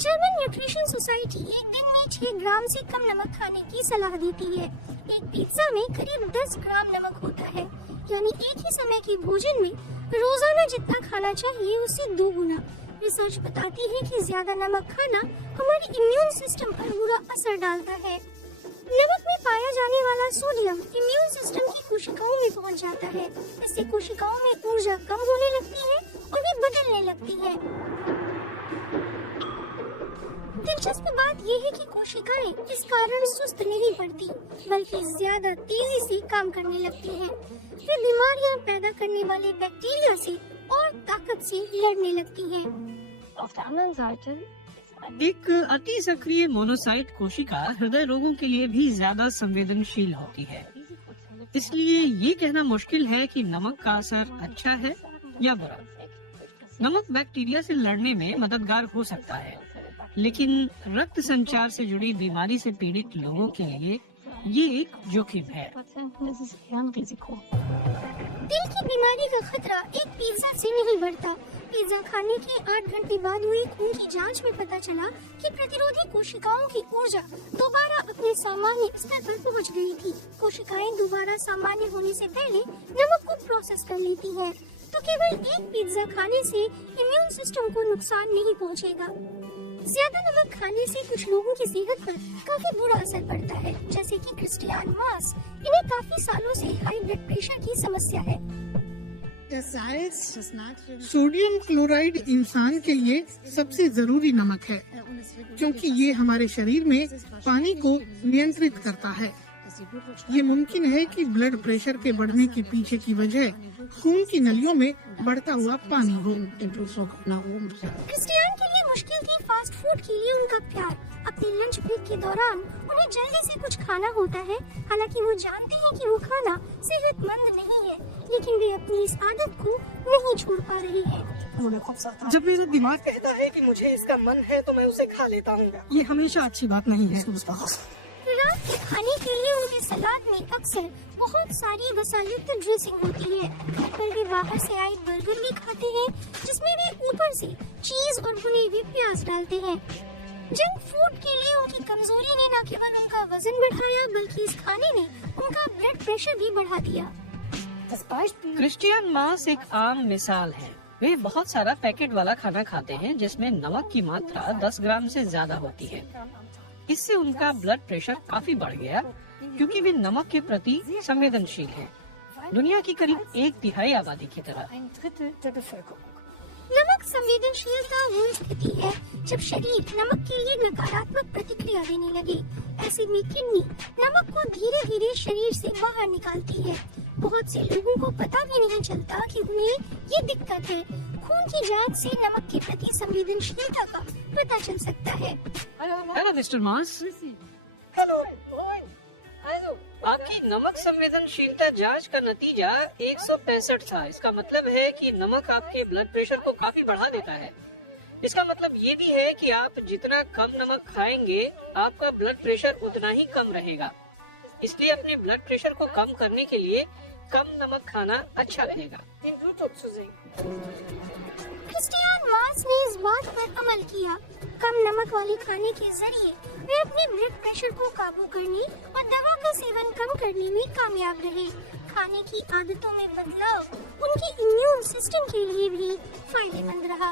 German nutrition society एक दिन में 6 ग्राम से कम नमक खाने की सलाह देती है। एक पिज्जा में करीब 10 ग्राम नमक होता है, यानी एक ही समय के भोजन में रोजाना जितना खाना चाहिए उससे 2 गुना। रिसर्च बताती है कि ज्यादा नमक खाना हमारे इम्यून सिस्टम पर बुरा असर डालता है। नमक में पाया जाने वाला सोडियम इम्यून सिस्टम की कोशिकाओं में पहुंच जाता है। इससे कोशिकाओं में ऊर्जा कम होने लगती है और वे बदलने लगती है। दिलचस्प बात यह है कि कोशिकाएं इस कारण सुस्त नहीं पड़ती, बल्कि ज्यादा तेजी से काम करने लगती हैं। वे बीमारियां पैदा करने वाले बैक्टीरिया से और ताकत से लड़ने लगती हैं। एक अति सक्रिय मोनोसाइट कोशिका हृदय रोगों के लिए भी ज्यादा संवेदनशील होती है। इसलिए ये कहना मुश्किल है कि नमक का असर अच्छा है या बुरा। नमक बैक्टीरिया से लड़ने में मददगार हो सकता है, लेकिन रक्त संचार से जुड़ी बीमारी से पीड़ित लोगों के लिए ये एक जोखिम है। दिल की बीमारी का खतरा एक पिज्जा से नहीं बढ़ता। पिज्जा खाने के 8 घंटे बाद हुई खून की जांच में पता चला कि प्रतिरोधी कोशिकाओं की ऊर्जा दोबारा अपने सामान्य स्तर पर पहुंच गई थी। कोशिकाएं दोबारा सामान्य होने से पहले नमक को प्रोसेस कर लेती हैं, तो केवल एक पिज्जा खाने से इम्यून सिस्टम को नुकसान नहीं पहुंचेगा। ज्यादा नमक खाने से कुछ लोगों की सेहत पर काफी बुरा असर पड़ता है, जैसे कि क्रिस्टियान मास। इन्हें काफी सालों से हाई ब्लड प्रेशर की समस्या है। सोडियम क्लोराइड इंसान के लिए सबसे जरूरी नमक है, क्योंकि ये हमारे शरीर में पानी को नियंत्रित करता है। ये मुमकिन है कि ब्लड प्रेशर के बढ़ने के पीछे की वजह खून की नलियों में बढ़ता हुआ पानी हो। क्रिस्टियान के लिए मुश्किल थी फास्ट फूड के लिए उनका प्यार। अपने लंच ब्रेक के दौरान उन्हें जल्दी से कुछ खाना होता है। हालांकि वो जानते हैं कि वो खाना सेहतमंद नहीं है, लेकिन वे अपनी इस आदत को नहीं छोड़ पा रहे हैं। जब मेरा दिमाग कहता है कि मुझे इसका मन है तो मैं उसे खा लेता हूँ। ये हमेशा अच्छी बात नहीं है। रात के खाने के लिए उनके सलाद में अक्सर बहुत सारी वसायुक्त ड्रेसिंग होती है। घर पर वे बाहर से आए बर्गर भी खाते हैं, जिसमें वे ऊपर से चीज और भुने हुए प्याज डालते हैं। जंक फूड के लिए उनकी कमजोरी ने न केवल उनका वजन बढ़ाया, बल्कि इस खाने ने उनका ब्लड प्रेशर भी बढ़ा दिया। क्रिस्टियन मास एक आम मिसाल है। वे बहुत सारा पैकेट वाला खाना खाते हैं, जिसमें नमक की मात्रा 10 ग्राम से ज्यादा होती है। इससे उनका ब्लड प्रेशर काफी बढ़ गया, क्योंकि वे नमक के प्रति संवेदनशील हैं। दुनिया की करीब 1/3 आबादी की तरह। नमक संवेदनशीलता वो स्थिति है जब शरीर नमक के लिए नकारात्मक प्रतिक्रिया देने लगे। ऐसे में किडनी नमक को धीरे धीरे शरीर से बाहर निकालती है। बहुत से लोगों को पता भी नहीं चलता कि उन्हें ये दिक्कत है। खून की जांच से नमक के प्रति संवेदनशीलता का पता चल सकता है। हेलो मिस्टर मास। हेलो। आपकी नमक संवेदनशीलता जांच का नतीजा 165 था। इसका मतलब है कि नमक आपके ब्लड प्रेशर को काफी बढ़ा देता है। इसका मतलब ये भी है कि आप जितना कम नमक खाएंगे, आपका ब्लड प्रेशर उतना ही कम रहेगा। इसलिए अपने ब्लड प्रेशर को कम करने के लिए कम नमक खाना अच्छा रहेगा। क्रिस्टियान मास ने इस बात पर अमल किया। कम नमक वाले खाने के जरिए वे अपने ब्लड प्रेशर को काबू करने और दवा का सेवन कम करने में कामयाब रहे। खाने की आदतों में बदलाव उनके इम्यून सिस्टम के लिए भी फायदेमंद रहा।